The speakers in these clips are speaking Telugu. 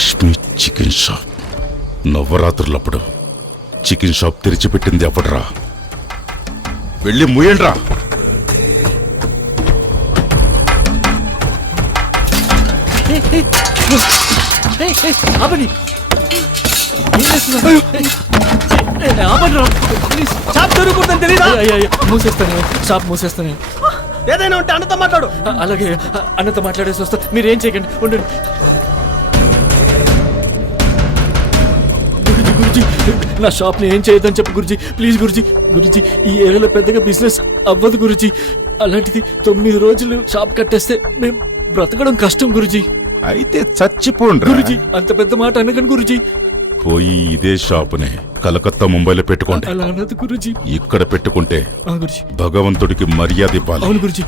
Lakshmi chicken shop. నవరాత్రులప్పుడు చికెన్ షాప్ తెరిచిపెట్టింది ఎవడరా? వెళ్ళి ముయ్యండ్రా. షాప్ మూసేస్తాను. ఏదైనా ఉంటే అన్నతో మాట్లాడు. అలాగే అన్నతో మాట్లాడేసి వస్తా. మీరేం చేయకండి, ఉండండి. గురుజీ, నా షాప్ని ఏం చేయొద్దని చెప్పు గురుజీ, ప్లీజ్ గురుజీ. గురుజీ, ఈ ఏరియాలో పెద్దగా బిజినెస్ అవ్వదు గురుజీ. అలాంటిది 9 రోజులు షాప్ కట్టేస్తే మేము బ్రతకడం కష్టం గురుజీ. అయితే చచ్చిపోండి గురుజీ, అంత పెద్ద మాట అనకండి గురుజీ. పోయి ఇదే షాపునే కలకత్తా, ముంబైలో పెట్టుకోండి. అలా అన్నది గురుజీ. ఇక్కడ పెట్టుకుంటే గురుజీ, భగవంతుడికి మర్యాద ఇవ్వాలి. అవును గురుజీ.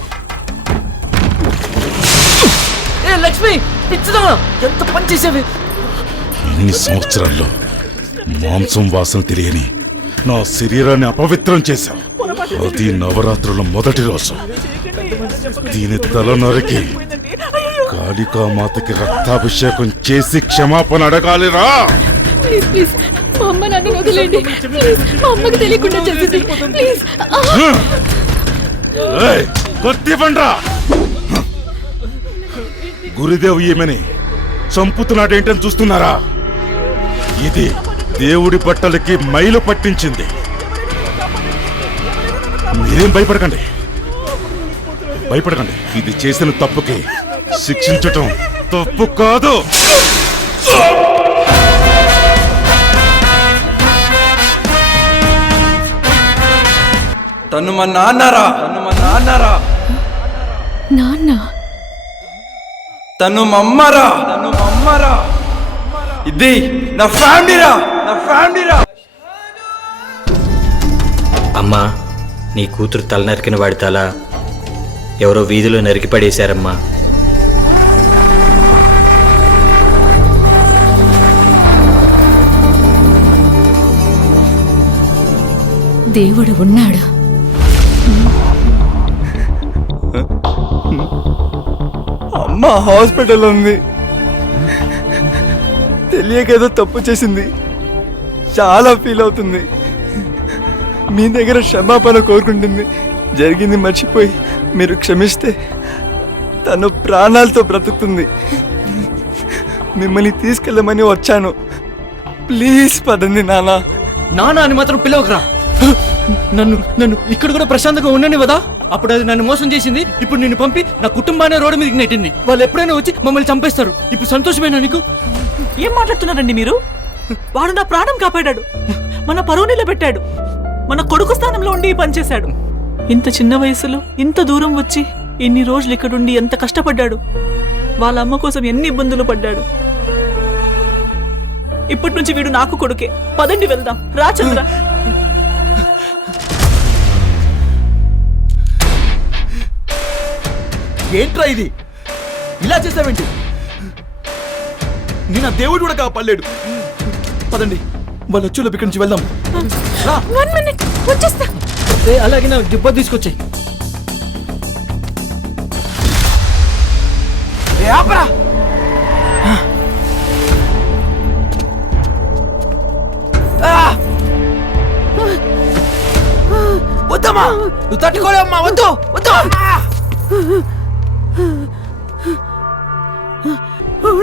ఏ లక్ష్మి, పిచ్చిదా, ఎంత పని చేసేవి. ఇన్ని సంవత్సరాల్లో మాంసం వాసన తెలియని నా శరీరాన్ని అపవిత్రం చేశావు. అది నవరాత్రుల మొదటి రోజు. దీని తల నరికి కాళికామాతకి రక్తాభిషేకం చేసి క్షమాపణ అడగాలిరా. ప్లీజ్ ప్లీజ్, మా అమ్మ నన్ను వదిలేండి ప్లీజ్. మా అమ్మకి తెలియకుండా చేసింది ప్లీజ్. కొట్టివ్వండ్రా. గురుదేవ్ ఈమెని చంపుతున్నాడేంటని చూస్తున్నారా? ఇది దేవుడి బట్టలకి మైలు పట్టించింది. మీరేం భయపడకండి, భయపడకండి. ఇది చేసిన తప్పుకి శిక్షించటం తప్పు కాదు. తను మా నాన్నరా, నాన్న, తను మా అమ్మరా, ఇది నా ఫ్యామిలీరా. అమ్మా, నీ కూతురు తల నరికిన వాడి తల ఎవరో వీధిలో నరికి పడేశారమ్మా. దేవుడు ఉన్నాడు. అమ్మ హాస్పిటల్ ఉంది. తెలియకేదో తప్పు చేసింది. చాలా ఫీల్ అవుతుంది. మీ దగ్గర క్షమాపణ కోరుకుంటుంది. జరిగింది మర్చిపోయి మీరు క్షమిస్తే తను ప్రాణాలతో బ్రతుకుతుంది. మిమ్మల్ని తీసుకెళ్ళమని వచ్చాను. ప్లీజ్ పదండి నాన్న. నాన్న అని మాత్రం పిలవకరా. నన్ను ఇక్కడ కూడా ప్రశాంతంగా ఉండని వదా. అప్పుడు అది నన్ను మోసం చేసింది. ఇప్పుడు నిన్ను పంపి నా కుటుంబాన్ని రోడ్డు మీదకి నెట్టింది. వాళ్ళు ఎప్పుడైనా వచ్చి మమ్మల్ని చంపేస్తారు. ఇప్పుడు సంతోషమేనా నీకు? ఏం మాట్లాడుతున్నారండి మీరు? వాడు నా ప్రాణం కాపాడాడు, మన పరువు నిలబెట్టాడు, మన కొడుకు స్థానంలో ఉండి పనిచేశాడు. ఇంత చిన్న వయసులో ఇంత దూరం వచ్చి ఇన్ని రోజులు ఇక్కడుండి ఎంత కష్టపడ్డాడు. వాళ్ళ అమ్మ కోసం ఎన్ని ఇబ్బందులు పడ్డాడు. ఇప్పటి నుంచి వీడు నాకు కొడుకే. పదండి వెళ్దాం. రా చంద్ర. ఏంట్రా ఇది? ఇలా చేసావేంటి? నేను ఆ దేవుడు కూడా కాపాడలేడు. పదండి, వాళ్ళ వచ్చేలో ఇక్కడి నుంచి వెళ్దాం. వచ్చేస్తా. అలాగే నా డిబ్బా తీసుకొచ్చాయి. వద్దమ్మా, నువ్వు తట్టుకోలేమ్మా. వద్దు వద్దు.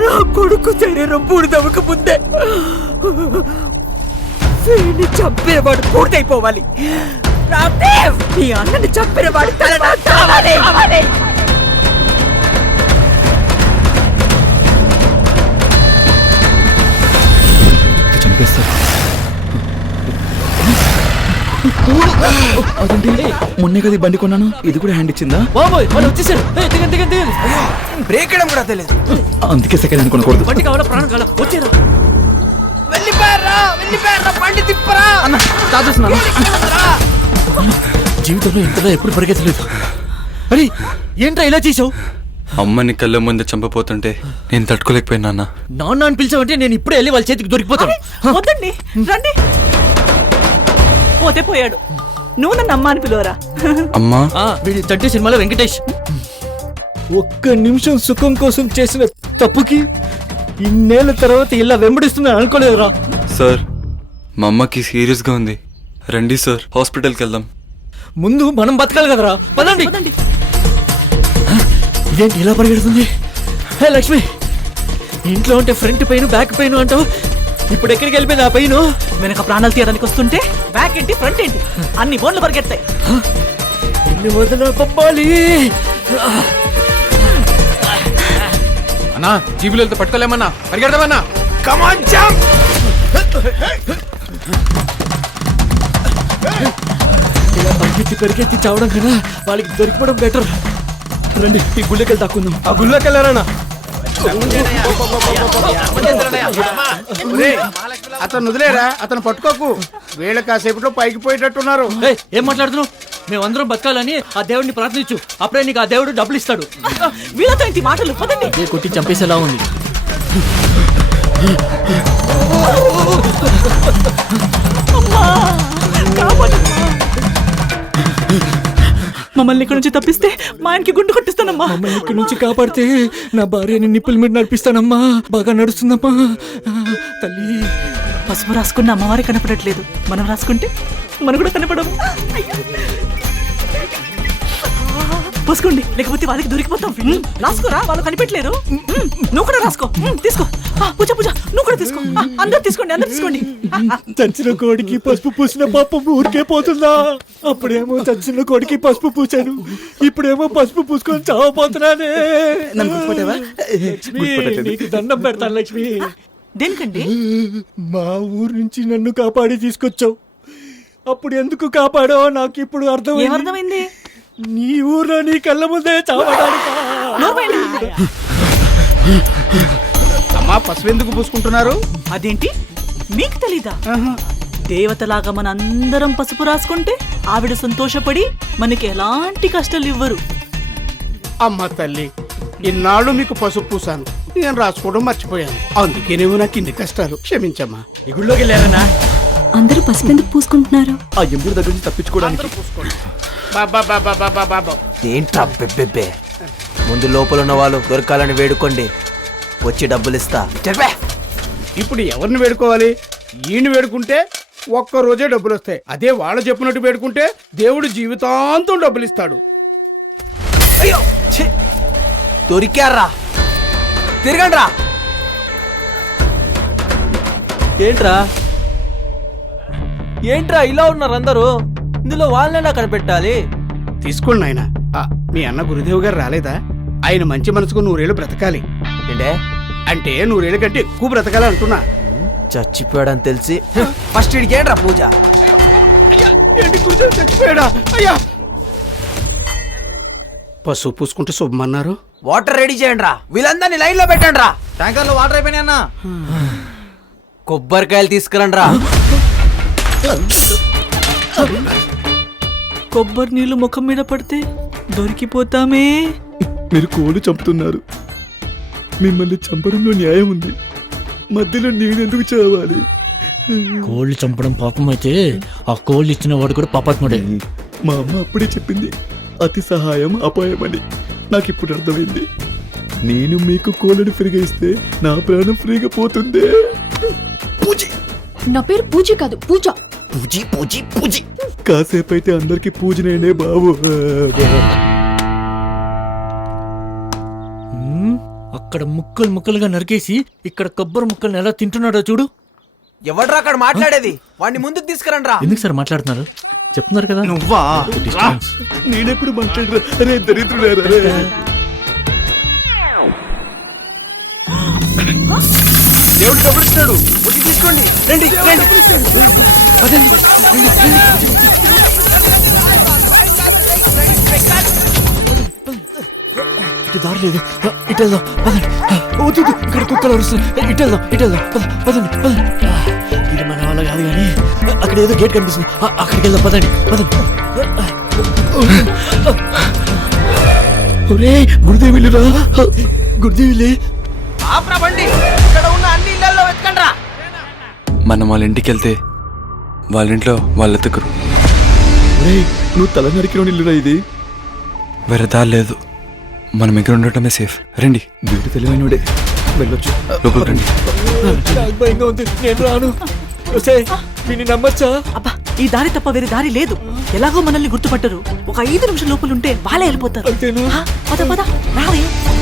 నా కొడుకు శరీరం పూర్తవక ముందే వీడిని చంపినవాడు పూర్తయిపోవాలి. నీ అన్నని చంపినవాడు తల నాకు కావాలి. చంపేస్తారు. అదేంటి, మొన్నే కదా బండి కొన్నాను. ఇది కూడా హ్యాండ్ ఇచ్చిందా? బాబోయ్, వాళ్ళు వచ్చేసారు. దిగండి. బ్రేక్ వేయడం కూడా తెలియదు. అందుకే సెకండ్ హ్యాండ్ కొనకూడదు. బండి కావాలా, ప్రాణం కావాలా? వచ్చారు. బండి తిప్పరా అన్న. జీవితంలో ఇంతలో ఎప్పుడు పరిగెత్తలేదు. అరే ఏంట్రా ఇలా చేసావు? అమ్మని కళ్ళ ముందు చంపపోతుంటే నేను తట్టుకోలేకపోయినా. నాన్న అని పిలిచావంటే నేను ఇప్పుడే వెళ్ళి వాళ్ళ చేతికి దొరికిపోతాను. వద్దండి, రండి. పోతే పోయాడు. నువ్వు నన్ను అమ్మ అని పిలువరా? అమ్మా, వీడి తండ్రి సినిమాలో వెంకటేష్. ఒక్క నిమిషం సుఖం కోసం చేసిన తప్పుకి ఇన్నేళ్ళ తర్వాత ఇలా వెంబడిస్తుందని అనుకోలేదురా. సార్ మా అమ్మకి సీరియస్గా ఉంది, రండి సార్ హాస్పిటల్కి వెళ్దాం. ముందు మనం బతకాలి కదరా, పదండి. పదండి. ఇదేంటి ఇలా పరిగెడుతుంది? హే లక్ష్మి, ఇంట్లో ఉంటే ఫ్రంట్ పెయిన్ బ్యాక్ పెయిన్ అంటావు, ఇప్పుడు ఎక్కడికి వెళ్ళిపోయింది ఆ పెయిన్? వెనక ప్రాణాలు తీయడానికి వస్తుంటే బ్యాక్ ఏంటి ఫ్రంట్ ఏంటి అన్ని బోన్లు పరిగెత్తాయి. ఎన్ని వదిన పంపాలి? అన్నా జీబులు వెళ్తే పట్టుకోలేమన్నా, పరిగెడదామన్నా. ఇలా పరిగెత్తి చావడం కదా వాళ్ళకి దొరికిపోవడం బెటర్. రండి ఈ గుళ్ళకెళ్ళి దాక్కుందాం. ఆ గుళ్ళోకి వెళ్ళారన్నా. అతను వదిలేరా, అతను పట్టుకోకు. వీళ్ళ కాసేపట్లో పైకి పోయేటట్టున్నారు. ఏయ్, ఏం మాట్లాడుతున్నావు? మేమందరం బతకాలని ఆ దేవుడిని ప్రార్థించు, అప్పుడే నీకు ఆ దేవుడు డబ్బులు ఇస్తాడు. వీళ్ళతో ఇంటి మాటలు పదండి. అదే కొట్టి చంపేసేలా ఉంది. మమ్మల్ని ఇక్కడ నుంచి తప్పిస్తే మా ఆయనకి గుండు కొట్టిస్తానమ్మా. మమ్మల్ని ఇక్కడి నుంచి కాపాడితే నా భార్యని నిప్పుల మీద నడిపిస్తానమ్మా. బాగా నడుస్తుందమ్మా తల్లి. పసుపు రాసుకున్న అమ్మవారి కనపడట్లేదు, మనం రాసుకుంటే మనం కూడా కనపడము. పోసుకోండి, లేకపోతే వాళ్ళకి దొరికిపోతాం. రాసుకోరా, వాళ్ళు కనిపెట్టలేరు. నువ్వు కూడా రాసుకో, తీసుకో. పూజ పూజ నువ్వు కూడా తీసుకో. అందరు తీసుకోండి, అందరు తీసుకోండి. చచ్చిన కోడికి పసుపు పూసిన పాపం ఊరికే పోతుందా? అప్పుడేమో చచ్చిన కోడికి పసుపు పూసాను, ఇప్పుడేమో పసుపు పూసుకొని చావపోతున్నానే. లక్ష్మి, నీకు దండం పెడతాను లక్ష్మి. దేనికండి? మా ఊరు నుంచి నన్ను కాపాడి తీసుకొచ్చావు, అప్పుడు ఎందుకు కాపాడో నాకు ఇప్పుడు అర్థమైంది. ఏమర్థమైంది? నీ ఊర్లో నీ కళ్ళ ముందే చావడానికి. అమ్మా, పసుపు ఎందుకు పూసుకుంటున్నారు? అదేంటి మీకు తెలీదా? దేవతలాగా మన అందరం పసుపు రాసుకుంటే ఆవిడ సంతోషపడి మనకి ఎలాంటి కష్టాలు ఇవ్వరు. అమ్మ తల్లి, ఇన్నాళ్ళు మీకు పసుపు పూసాను, నేను రాసుకోవడం మర్చిపోయాను. అందుకేనేమో నాకు ఇన్ని కష్టాలు. క్షమించమ్మా. ఈ గుళ్ళోకి వెళ్ళారనా? అందరూ పసుపు ఎందుకు పూసుకుంటున్నారు? ఆ ఎంబుడి దగ్గర నుంచి తప్పించుకోవడానికి. బాబా బాబా బాబా బాబా, ఏంట్రా బెబ్బెబ్బే, ముందు లోపల ఉన్న వాళ్ళు దొరకాలని వేడుకోండి, వచ్చి డబ్బులు ఇస్తా. చెప్పే. ఇప్పుడు ఎవరిని వేడుకోవాలి? ఈయన వేడుకుంటే ఒక్క రోజే డబ్బులు వస్తాయి. అదే వాళ్ళు చెప్పినట్టు వేడుకుంటే దేవుడు జీవితాంతం డబ్బులు ఇస్తాడు. అయ్యో ఛీ! దొరికారా, తిరగండి రా. ఏంట్రా ఇలా ఉన్నారు అందరూ? ఇందులో వాళ్ళని కనిపెట్టాలి. తీసుకోండి నాయన. మీ అన్న గురుదేవ్ గారు రాలేదా? ఆయన మంచి మనసుకు 100 ఏళ్ళు బ్రతకాలి. ఏంటే అంటే 100 ఏళ్ళ కంటే ఎక్కువ బ్రతకాలి అంటున్నా. చచ్చిపోయాడని తెలిసి ఫస్ట్ ఇడికి ఏంట్రా పూజ? ఏంటి గురుదేవ్ చచ్చిపోయాడా? అయ్యా, పసుపు పూసుకుంటే శుభమన్నారు. వాటర్ రెడీ చేయండి రా, వీళ్ళందరినీ లైన్ లో పెట్టండి రా. ట్యాంకర్ లో వాటర్ అయిపోయినాయి అన్న. కొబ్బరికాయలు తీసుకురండి రా. కొబ్బరి నీళ్లు ముఖం మీద పడితే దొరికిపోతామే. మీరు కోళ్ళు చంపుతున్నారు, మిమ్మల్ని చంపడంలో న్యాయం ఉంది, మధ్యలో నేనెందుకు చావాలి? కోళ్ళు చంపడం పాపం అయితే ఆ కోళ్ళు ఇచ్చిన వాడు కూడా పాపాత్ముడే. మా అమ్మ అప్పుడే చెప్పింది, అతి సహాయం అపాయమని. నాకు ఇప్పుడు అర్థమైంది. నేను మీకు కోళ్ళని ఫ్రీగా ఇస్తే నా ప్రాణం ఫ్రీగా పోతుందే. నా పేరు పూజ కాదు, పూజ. పూజీ పూజీ పూజీ. కాసేపు అయితే అందరికి పూజనేనే బాబు. అక్కడ ముక్కలు ముక్కలుగా నరికేసి ఇక్కడ కొబ్బరి ముక్కల్ని ఎలా తింటున్నాడో చూడు. ఎవడ్రా అక్కడ మాట్లాడేది? వాడిని ముందుకు తీసుకురండి రా. ఎందుకు సార్ మాట్లాడుతున్నారు? చెప్తున్నారు కదా. నువ్వా? నేనెప్పుడు మాట్లాడరా? అరే దరిద్రుడారా రే. దేవుడు డబ్బులు ఇస్తున్నాడు, వచ్చి తీసుకోండి. రండి రండి. ఇటు దారి లేదు, ఇటు వెళ్దాం పదండి. వద్దు, ఇక్కడ కుక్కలు అరుస్తున్నాయి. ఇటు వెళ్దాం పదండి. ఇది మన వల్ల కాదు కానీ అక్కడ ఏదో గేట్ కనిపిస్తుంది, అక్కడికి వెళ్దాం పదండి. ఒరే గురుదేవిలురా, గురుదేవిలే. ఆపరా బండి, ఇక్కడ ఉన్న అన్ని ఇళ్లలో వెతకండి రా. మనం వాళ్ళ ఇంటికి వెళ్తే వాళ్ళ ఇంట్లో వాళ్ళు ఎత్తుకురు. నువ్వు తల నరికిన ఇల్లురా ఇది. వేరే దారి లేదు, మనం ఇక్కడ ఉండటమే సేఫ్. రండి. వీడు తెలివైనడే. వెళ్ళొచ్చు. లోపలికి రండి. నాకు భయంగా ఉంది, నేను రాను. వీడిని నమ్మచ్చా? అబ్బా ఈ దారి తప్ప వేరే దారి లేదు. ఎలాగో మనల్ని గుర్తుపట్టరు. ఒక 5 నిమిషం లోపల ఉంటే వాళ్ళే వెళ్ళిపోతారు. అంతేనా? పద పద రావే.